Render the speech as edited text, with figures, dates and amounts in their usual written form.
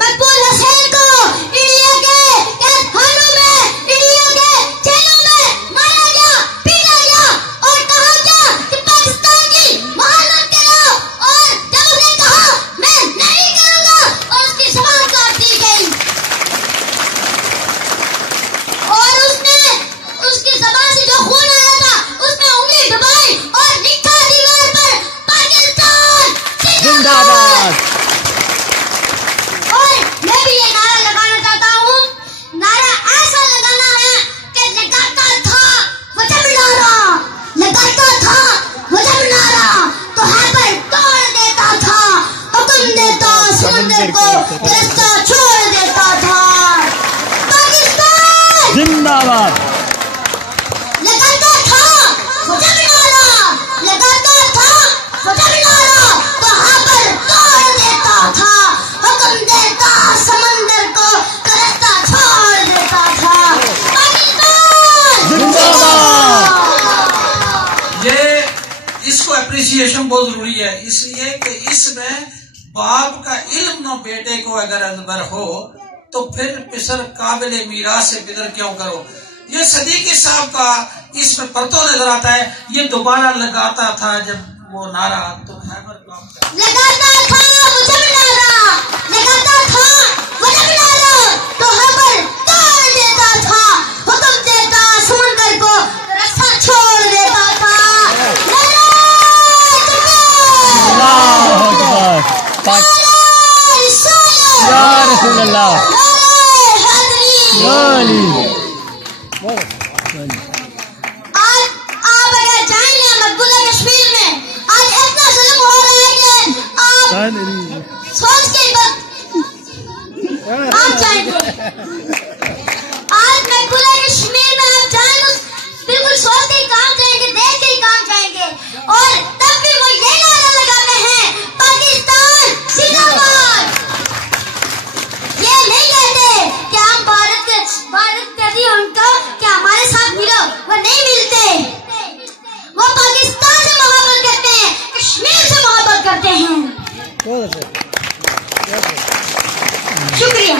मकबूल हुसैन को इंडिया के थानों में, इंडिया के जेलों में मारा गया, पीटा गया और कहा गया कि पाकिस्तान की महानत करो। और जब उसने कहा मैं नहीं करूंगा और उसकी ज़बान काट दी गई और उसने उसकी ज़बान से जो खून आया था उसमें उंगली दबाई और लिखा दीवार पर पाकिस्तान जिंदाबाद। और मैं भी ये नारा लगाना चाहता हूँ, नारा ऐसा लगाना है कि लगाता था वो जब नारा, लगाता था वो जब नारा तो हैबर तोड़ देता था, हुक्म देता समंदर को रास्ता छोड़ देता था। पाकिस्तान जिंदाबाद। लगाता था वो जब नारा, लगाता था वो जब नारा तो हैबर तोड़ देता था, हुक्म देता समंदर को रास्ता छोड़ देता था। पाकिस्तान जिंदाबाद। ये इसको अप्रिसिएशन बहुत जरूरी है, इसलिए कि इसमें बाप का इल्म न बेटे को अगर अंदर हो तो फिर पिसर काबिल मीरास से बिदर क्यों करो। ये सदीकी साहब का इसमें परतों नजर आता है। ये दोबारा लगाता था जब वो नारा तो खैबर लगाता था वो जब नारा, लगाता था वो जब नारा तो हैबर तोड़ देता था, हुक्म देता समंदर को रास्ता छोड़ देता था। अल्लाहु अकबर। या रसूल अल्लाह। आज आप अगर जाएंगे मकबूला कश्मीर में, आज इतना जुल्म हो रहा है कि आप सोच के आप जाएंगे। आज मकबूला कश्मीर में आप जाएंगे तो बिल्कुल सोच के ही काम जाएंगे, देख के ही काम जाएंगे। और तब भी वो ये नारा लगाते हैं पाकिस्तान जिंदाबाद। ये नहीं कहते कि हम भारत के प्रति उनका कि हमारे साथ मिलो, वो नहीं मिलते। वो पाकिस्तान से मोहब्बत करते हैं, कश्मीर से मोहब्बत करते हैं। शुक्रिया।